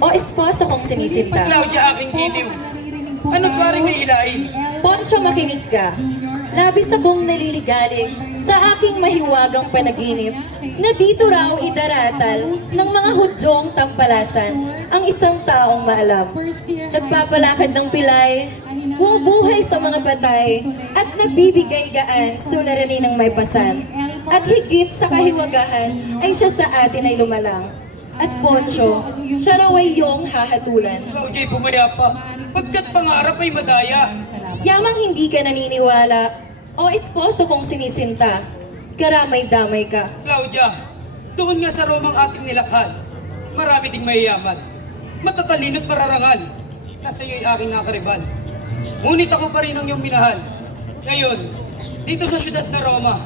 o esposo kong sinisinta. Claudia aking giliw. Anong klari may ilain? Poncho, makinig ka. Labis akong naliligalig sa aking mahiwagang panaginip na dito raw idaratal ng mga hudyong tampalasan ang isang taong maalam. Nagpapalakad ng pilay, bumubuhay sa mga patay, at nabibigay gaan suliranin ng may pasan. At higit sa kahiwagahan ay siya sa atin ay lumalang. At Poncho, siya raw ay iyong hahatulan. Claudia pumayapa. Pagkat pangarap ay madaya. Yamang hindi ka naniniwala o esposo kong sinisinta, karamay-damay ka. Claudia, doon nga sa Romang ating nilakhan. Marami ding mayayaman. Matatalino at mararangal. Nasa iyo'y aking nakaribal. Ngunit ako pa rin ang iyong minahal. Ngayon, dito sa syudad na Roma,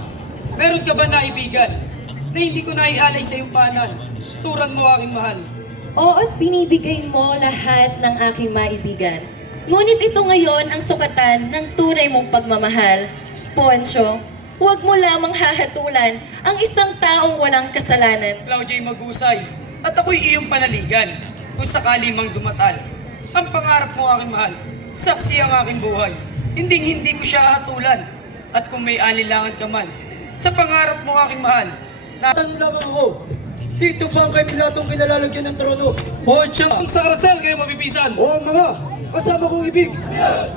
meron ka ba naibigan na hindi ko naialay sa iyong panan? Turan mo aking mahal. Oo, at binibigay mo lahat ng aking maibigan. Ngunit ito ngayon ang sukatan ng tunay mong pagmamahal. Poncho, huwag mo lamang hahatulan ang isang taong walang kasalanan. Claudia'y magusay at ako'y iyong panaligan kung sakali mang dumatal. Ang pangarap mo aking mahal, saksi ang aking buhay. Hindi hindi ko siya hatulan at kung may alilangan ka man, sa pangarap mo aking mahal, Saan lamang ako? Dito pa ang kay Pilatong kinalalagyan ng trono. Pocha! Ang sa karasel kayo mapipisan! O ang mga kasama kong ibig,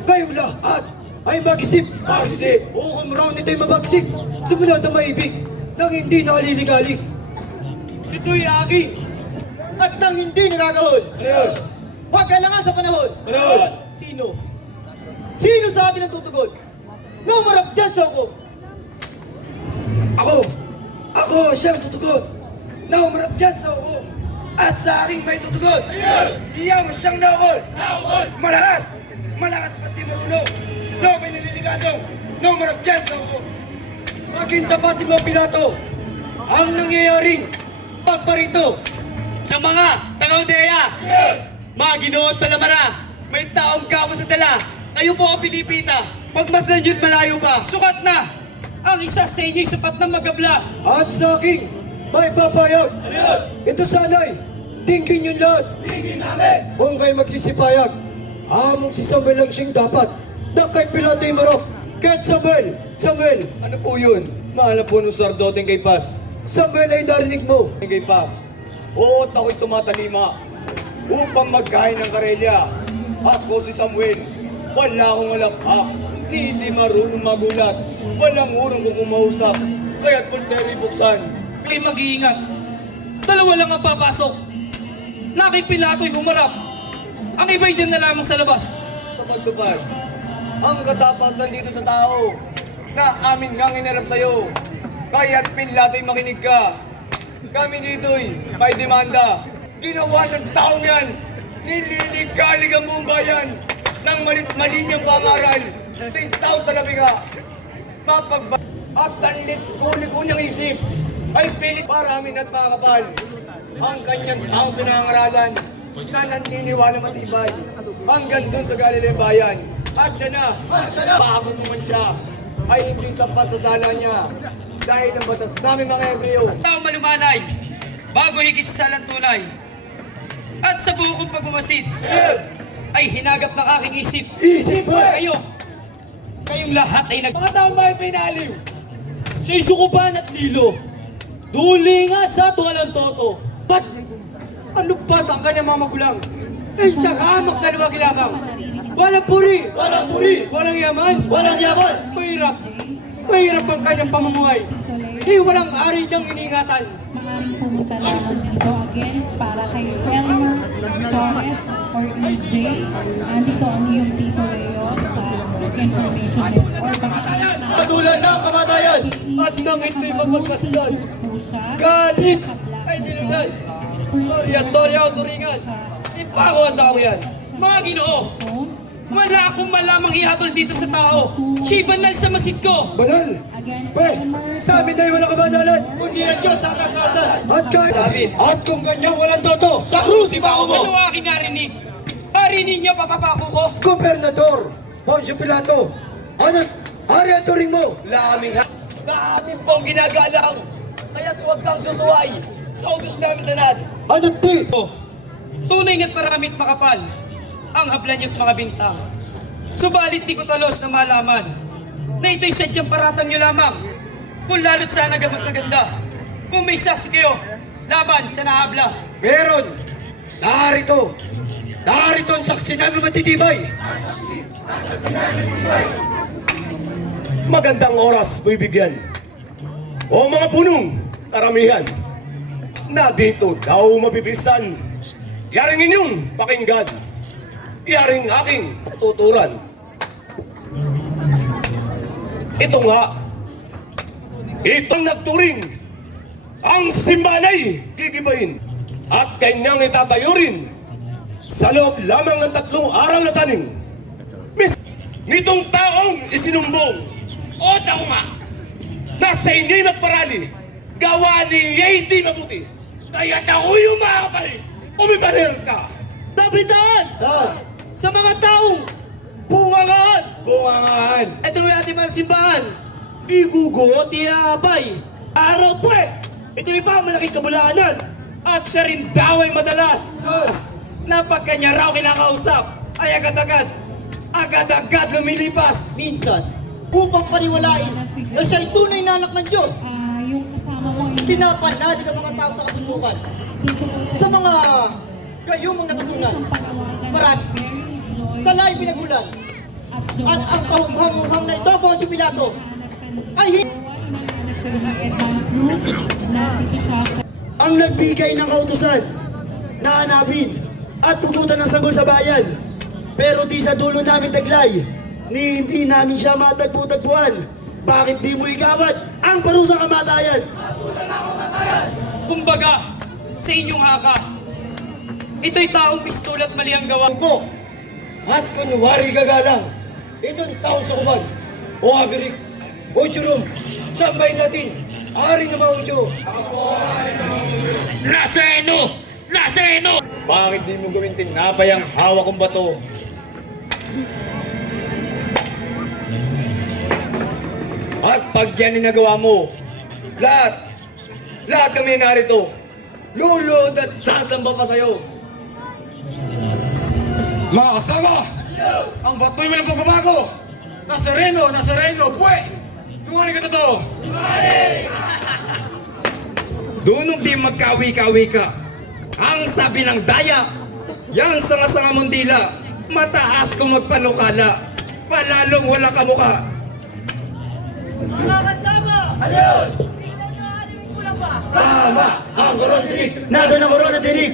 kayong lahat ay mag-isip. Mag-isip. O kung raw nito'y mabagsik, simula na maibig nang hindi naliligalig. Ito'y aking at nang hindi nagagahon. Ano yun? Pagkailangan sa panahon. Ano yun? Sino? Sino sa atin ang tutugon? No marap dyan sa ako. Ako! Ako siyang tutugon! Na umarap dyan sa ako! At sa aking may tutugon! Iyang siyang naukol! Malakas! Malakas pati marunong! No may nililigatong! Na umarap dyan sa ako! Maging tapat mo, Pilato! Ang nangyayaring pagparito! Sa mga Tanaudeya! Mga ginoon palamara! May taong kamo sa dala! Kayo po ang Pilipita! Pagmasdan yun malayo pa! Sukat na! Ang isa sa inyo'y sapat na magabla! At sa aking may papayag! Ito sana'y tingin yun lahat! Tingin namin! Kung kayo magsisipayag, among si Samuel lang siyang dapat na kay Pilato yung marok. Kahit Samuel, Samuel, Ano po yun? Mahal na po nung sardoteng kay Paz. Samuel ay narinig mo. Kay Paz. Oo, at ako'y tumatalima upang magkain ng karelya. Ako si Samuel. Wala akong alapak. Hindi marunong magulat. Walang urong kung kumausap. Kaya't pulteri buksan. Kayo mag-iingat! Dalawa lang ang papasok! Na kay Pilato'y humarap! Ang iba'y dyan na lamang sa labas! Tupad-tupad. Ang katapatan dito sa tao na amin ngang inarap sa'yo. Kaya't pinlato'y makinig ka. Kami dito'y may demanda. Ginawa ng taong yan. Nililigalig ang buong bayan ng malit malinyang pangaral. Sintaw sa labiga. Mapagba at tanlit ko niyang isip ay pilit para amin at makakapal. Ang kanyang taong pinangaralan na naniniwala matibay hanggang dun sa Galilean bayan. At siya na, bago naman siya, ay hindi sapat sa sala niya. Dahil ang batas namin mga Hebreo, Tao malumanay, bago higit sa salang tunay. At sa buo kong pagmamasid, ay hinagap ng aking isip. Isip! Kayo, kayong lahat ay nag... Mga taong bahay pinaliw! Siya'y sukuban at lilo. Duli nga sa tuwalang toto. Ba't ano ba ang kanyang mga magulang? Ay sa kamak na lumagilabang! Walang puri! Walang puri! Walang yaman! Walang yaman! Mahirap! Mahirap ang kanyang pamumuhay! Di walang ari niyang iningatan! Maaaring pumunta lamang dito again para kay Elmer Torres or EJ. Andito ang iyong Tito Katulad ng kamatayan! At nang ito'y siya. Galit! Ay dilugan! Torya, torya o turingan! Ipako ang tao yan! Mga ginoo, wala akong malamang ihatol dito sa tao. Siya'y banal sa masid ko. Banal! Pe, sa amin ay walang kabanalan! Kundi ang Diyos ang kasasan! At kahit At kung kanyang walang toto, sa krus ipako mo! Ano aking narinig? Arinig niyo papapako ko? Gobernador! Poncio Pilato! Ano? Ari ang turing mo! laming ha- na amin pong ginagalang. Kaya't huwag kang susuway sa utos namin tanad. Ano? Oh, tunay nga't maramit makapal ang hablan niyo't mga bintang. Subalit di ko talos na malaman na ito'y sadyang paratang niyo lamang. Kung lalo't sana gamot na ganda. Kung may saksi kayo, laban sa nahabla. Meron! Narito! Narito ang saksi namin matitibay! Magandang oras mo ibigyan. O mga punong karamihan na dito daw mabibisan. Yaring inyong pakinggan. Yaring aking tuturan. Ito nga, itong nagturing ang simbanay gigibain at kanyang itatayo rin sa loob lamang ng tatlong araw na taning. Nitong taong isinumbong o daw nga nasa inyo'y magparali gawa ninya'y di mabuti kaya mga kapatid umipalir ka Dabitan! Saan? Sa mga taong bungangaan! Bungangaan. Ito yung ating mga simbahan. Igugo, tinapay. Araw po eh. Ito yung pa, malaking kabulaanan. At siya rin daw ay madalas. Na pagka niya raw kinakausap, ay agad-agad, agad-agad lumilipas. Minsan, upang paniwalain na siya'y tunay na anak ng Diyos, Ah, pinapanalig ang mga tao sa katumukan. Sa mga kayo mong natutunan, marami, talay pinagulan, at ang kahumhang-humhang na ito, Poncio Pilato, ay hindi Ang nagbigay ng kautusan na hanapin at pututan ng sanggol sa bayan. Pero di sa dulo namin taglay, ni hindi namin siya matagpo-tagpuan. Bakit di mo ikawat ang parusang kamatayan? Kumbaga, sa inyong haka, ito'y taong pistol at mali ang gawa. po at kunwari gagalang. Itong taon sa kuban, o Abirik, o Jerome, sambay natin, ari na mga Udyo. Naseno! Naseno! Bakit di mo gawin tinapay ang hawak kong bato? At pag yan ang nagawa mo, lahat, lahat kami narito, lulod at sasamba pa sa'yo. Mga kasama, ang bato'y walang pagbabago. Nazareno, Nazareno, buwe! Tunganin ka totoo. Dunong di magkawi-kawi ka. Ang sabi ng daya, yang sanga-sanga mong dila, mataas kung magpanukala, palalong wala ka mukha. Tama! Ang koron tinig! Nasaan ang koron na tinig?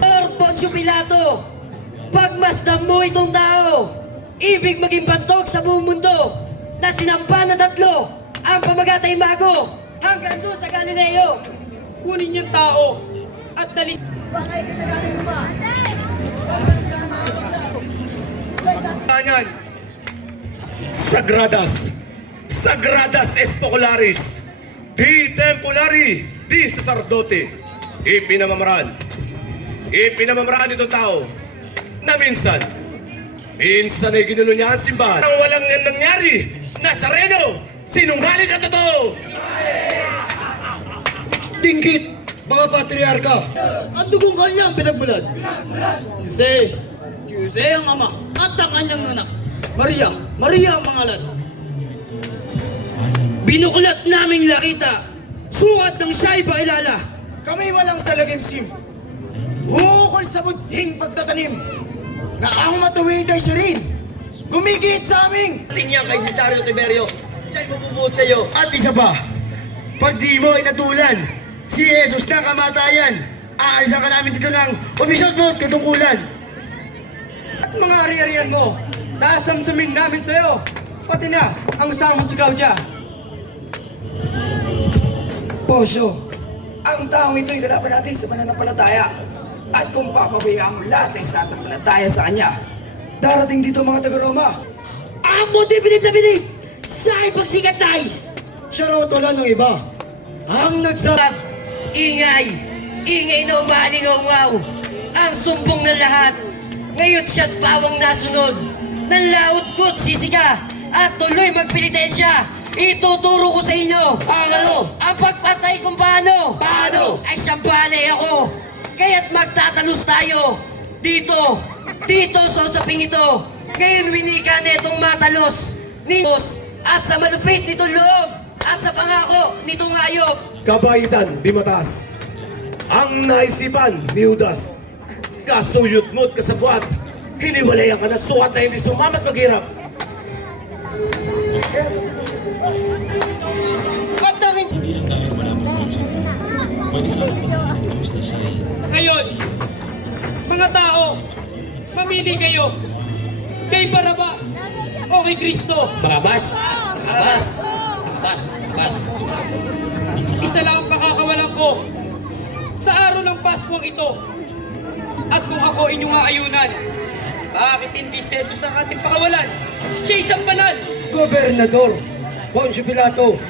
Lord Poncio Pilato, pagmasdan mo itong tao, ibig maging bantog sa buong mundo, na sinampa na tatlo, ang pamagatay mago, hanggang doon sa Galileo. Kunin niyang tao at dali Ganyan, Sagradas, Sagradas Espocularis, di Tempulari, di Sacerdote, ipinamamaran, ipinamamaran itong tao na minsan, minsan ay ginulo niya ang simbahan. Ang walang nangyari, Nazareno, sinungaling ka totoo! Tinggit, mga patriarka. ang dugong kanyang pinagmulan. Si Jose, si Jose ang ama, at ang kanyang anak. Maria, Maria ang pangalan. Binuklat naming lakita, sukat ng siya'y pakilala. Kami walang salagimsim. Hukol sa budhing pagtatanim, na ang matuwid ay siya rin. Gumigit sa aming Tingnan kay Cesario Tiberio, siya'y mabubuot sa iyo. At isa pa, pag di mo inatulan, si Jesus na kamatayan, aalisan ka namin dito ng opisyon mo at katungkulan. at mga ari-arian mo, sasamsumin namin sa'yo. Pati na ang samon si Claudia. Posyo, ang taong ito'y lalaban natin sa pananampalataya. At kung papabayaan mo lahat ay sasampalataya sa kanya, darating dito mga taga-Roma. Ang munti bilib na bilib, sa ipagsikat nais. Siya raw tula ng iba. Ang nagsa... Ingay, ingay na umalingaw Ang sumbong ng lahat, ngayon siya't pawang nasunod. ng laot ko't sisika at tuloy magpilitensya. Ituturo ko sa inyo ang ano, ang pagpatay kung paano. Paano? Ay sampalay ako. Kaya't magtatalos tayo. Dito, dito sa usaping ito. Ngayon winika na itong matalos. Nitos at sa malupit nitong loob at sa pangako nitong hayop. Kabaitan, di matas. Ang naisipan ni Judas. Kasuyot mo't kasabwat. Hiniwalayan ka na sukat na hindi sumamat maghirap. Ba't nangin... Ngayon, mga tao, mamili kayo. Kay Barabas o kay Kristo. Barabas! Barabas! Barabas! Barabas! Isa lang ang pakakawalan ko sa araw ng Paskong ito. At kung ako inyong aayunan, bakit hindi si Jesus ang ating pakawalan? Siya isang banal. Gobernador, Poncio Pilato,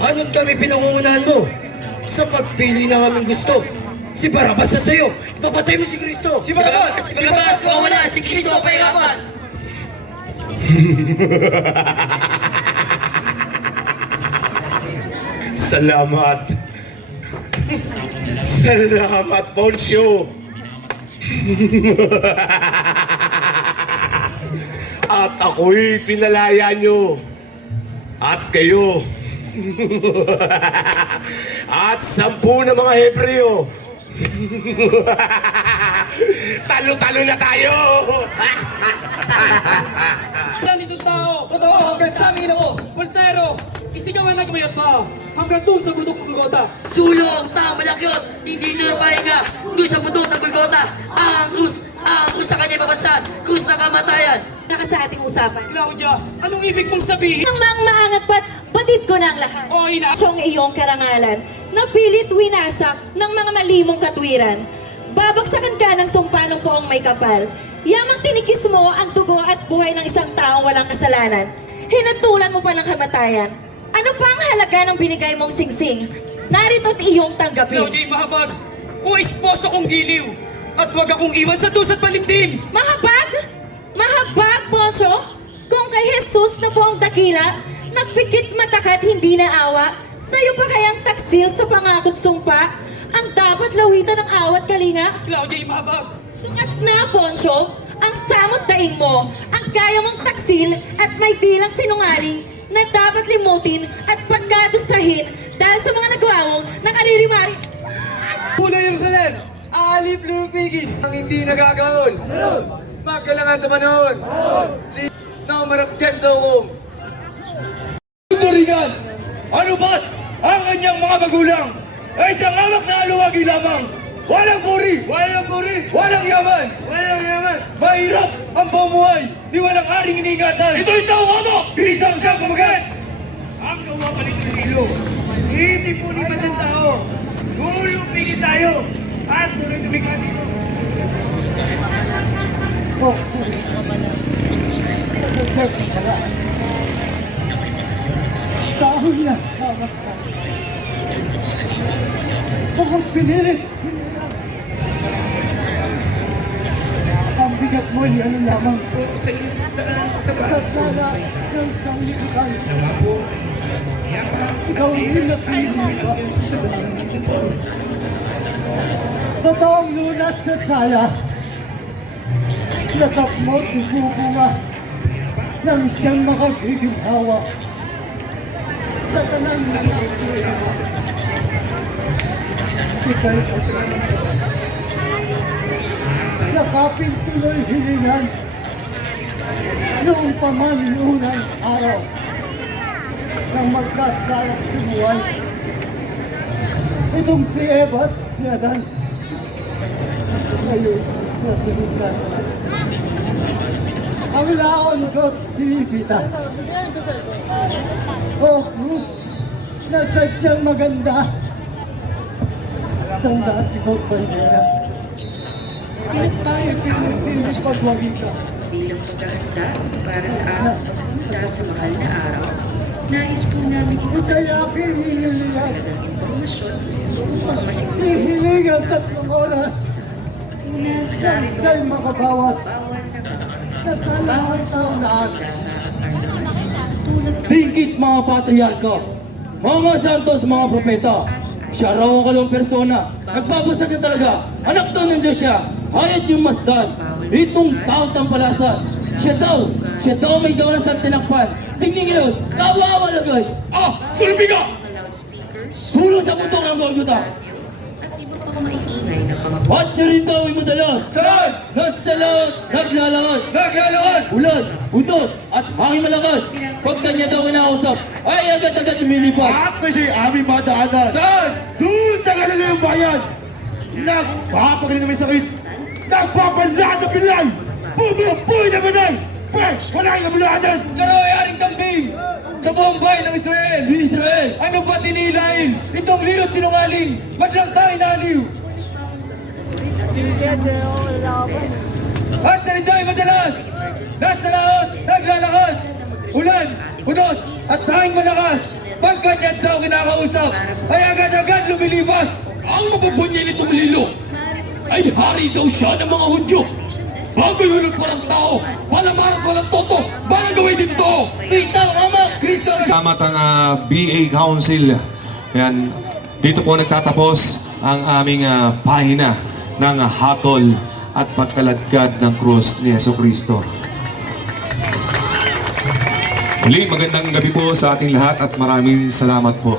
ano't kami pinangungunahan mo? Sa pagpili ng aming gusto, si Barabas sa sayo, ipapatay mo si Kristo. Si Barabas! Si Barabas! Mawala! Si Kristo ang pahirapan! Salamat. Salamat, Poncio. At ako'y pinalaya nyo. At kayo. At sampu na mga Hebreo. Talo-talo na tayo! Wala nitong tao. Totoo hanggang sa amin mo! Voltero, isigawan na kumayat pa hanggang doon sa bundok ng Golgota. Sulong, tamalakyot, hindi ito napahinga. Doon sa mundo ng Golgota, ang krus, ang krus sa kanya ipapasan, krus ng kamatayan. Naka sa ating usapan. Claudia, anong ibig mong sabihin? Nang mang maangat pat, batid ko na ang lahat. O ina, Siyong iyong karangalan, na pilit winasak ng mga malimong katwiran. Babagsakan ka ng sumpa ng poong may kapal. Yamang tinikis mo ang dugo at buhay ng isang taong walang kasalanan. Hinatulan mo pa ng kamatayan. Ano pa ang halaga ng binigay mong singsing? Narito't iyong tanggapin. Claudia mahabag. O esposo kong giliw. At huwag akong iwan sa dusat palimdim. Mahabag! Mahabag, Poncho! Kung kay Jesus na ang dakila, napikit matakat hindi na awa, sa'yo pa kayang taksil sa pangakot sumpa, dapat lawitan ng awat kalinga? Claudia mahabag. Sukat na, Poncho! Ang samot daing mo, ang kaya mong taksil at may dilang sinungaling na dapat limutin at pagkadusahin dahil sa mga nagawa mong nakaririmari. Pulo Jerusalem! Alip lupigin ang hindi nagagaon. Magkalangan sa panahon. Si namaraptem sa hukom. Turingan, ano ba't ang kanyang mga magulang ay isang amak na aluwagi lamang? Walang puri! Walang puri! Walang yaman! Walang yaman! Mahirap ang pumuhay! Di walang aring iningatan! Ito'y tao ano? Isang siyang pamagat! Ang gawa pa ng Trilo, hindi po ni ng tao. Lulupigin tayo at tuloy tumikat dito. Dahil na, Bukod pinili. Ang bigat mo ay ano lamang sa sala ng sanglibutan. Ikaw rin na pinili ko. Totoong lunas sa sala. Nasap mo si Bubunga nang siyang makagiginhawa sa tanan ng mga Ika'y Yakapin tuloy hilingan noong pamanunang araw nang magkasalak si buwan. Itong si Eva at Yadan ngayon nasunod na. Ang laon ko't pinipita. O Cruz, na sadyang maganda sa dati kong bandera. Ipinitinig pagwagi ka. bilang paghahanda para sa aming pagpunta sa mahal na araw, nais po namin kinililiyan, ng impormasyon upang masiguro ihiling ang tatlong oras na narito siya'y makabawas bawal na Arlaman, tulad ng Bingkit mga patriarka, mga santos, mga propeta. Siya raw ang kalawang persona. Nagpapasag na talaga. Anak daw ng Diyos siya. Hayat yung masdan. Itong taong tampalasan. Siya daw. Siya daw may gawa sa tinakpan. Tingnan ngayon. Kawawa lagay. Ah! Sulbi ka! Sulong sa putok ng mga At siya rin daw ay madalas. Saan? Nasa lahat, naglalakad. Naglalakad! Ulan, utos, at hangin malakas. Pag kanya daw kinakausap, ay agad-agad lumilipas. At na siya'y aming madaanan. Saan? Doon sa kanilang bayan. Nagpapagaling na may sakit. Nagpapanlahat ng pilay. Bumubuhay na banay. Pwes, wala yung raw ay aring kambing sa buong bayan ng Israel. Israel, Ano ba tinilain? Itong lilot sinungaling. Ba't lang tayo naliw? At salita ay madalas. Nasa laot, naglalakad. Ulan, unos, at tanging malakas. Pag ganyan daw kinakausap, ay agad-agad lumilipas. ang mabubunya nitong lilo ay hari daw siya ng mga Hudyo. Bago yun ang parang tao, palamar at walang toto, parang gawin dito. Kita, mama, Kristo. Salamat ang ah, BA Council. Yan. Dito po nagtatapos ang aming ah, pahina ng hatol at pagkaladkad ng krus ni Yeso Cristo. Muli, magandang gabi po sa ating lahat at maraming salamat po.